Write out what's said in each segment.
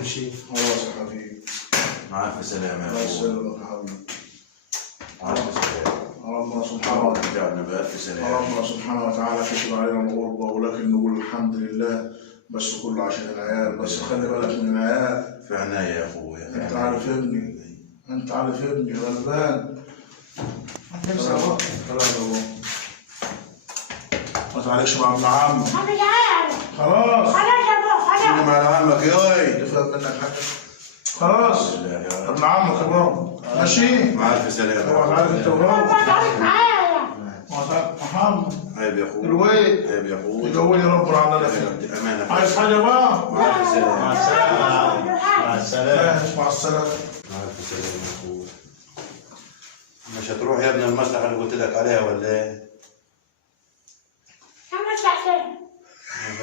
تمشي؟ خلاص يا حبيبي. مع الف سلامه يا الله اخوي. يسلمك يا حبيبي. مع الف سلامه. ربنا سبحانه رجعنا بألف سلامه. ربنا سبحانه وتعالى كتب علينا الغربة، ولكن نقول الحمد لله، بس كله عشان العيال. بس خلي بالك من العيال. في عناية يا اخويا. انت عارف ابني، انت عارف ابني غلبان. ما تعالجش مع ابن عمك. خلاص. اللي مع عمك ياي. يفهم منك حاجة. خلاص. ابن عمك يا بابا. ماشي. مع الف سلامه. طبعا عارف انت محمد. عيب يا اخويا. الويل. عيب يا اخويا. يقولي ربنا على نفسك. امانه. عايز حاجة بقى؟ مع الف سلامه. مع السلامة. مع السلامة. مع السلامة. مع الف سلامه يا اخويا. مش هتروح يا ابني المصلحه اللي قلت لك عليها ولا ايه؟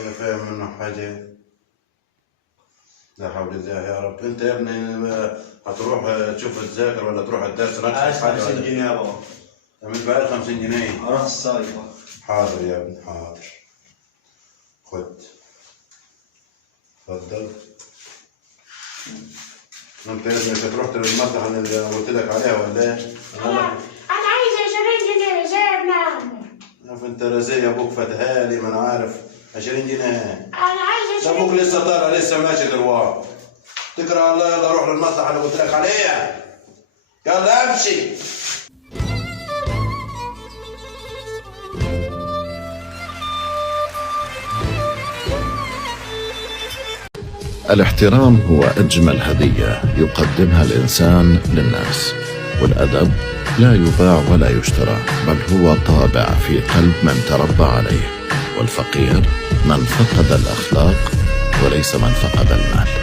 انا فاهم منه حاجه. لا حول الله يا رب. انت يا ابني هتروح تشوف تذاكر ولا تروح الدرس؟ عايز نفس حاجه 50 جنيه يا بابا. مش بقى 50 جنيه. اروح الصيفة. حاضر يا ابني حاضر. خد. اتفضل. انت يا ابني مش هتروح المصلحه اللي قلت لك عليها ولا ايه؟ انا عايز 20 جنيه زي ابن عمي. انت رزق ابوك فتحها لي، ما انا عارف. 20 جنيه. انا عايز 20 ابوك لسه طالع، لسه ماشي دلوقتي. تقرا الله يلا روح للمصلحه اللي قلت لك عليها. يلا امشي. الاحترام هو أجمل هدية يقدمها الإنسان للناس، والأدب لا يباع ولا يشترى، بل هو طابع في قلب من تربى عليه. والفقير من فقد الأخلاق وليس من فقد المال.